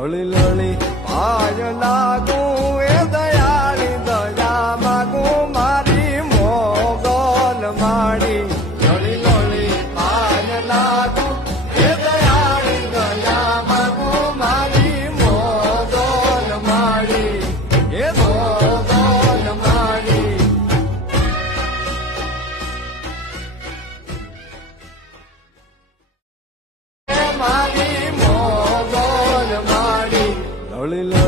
લળી લળી પાય લાગું એ દયાળી દયા માગું મારી મોગલ માડી લળી લળી પાય લાગું એ દયાળી દયા માગું મારી મોગલ માડી એ મોગલ માડી મારી મોગલ માડી લળી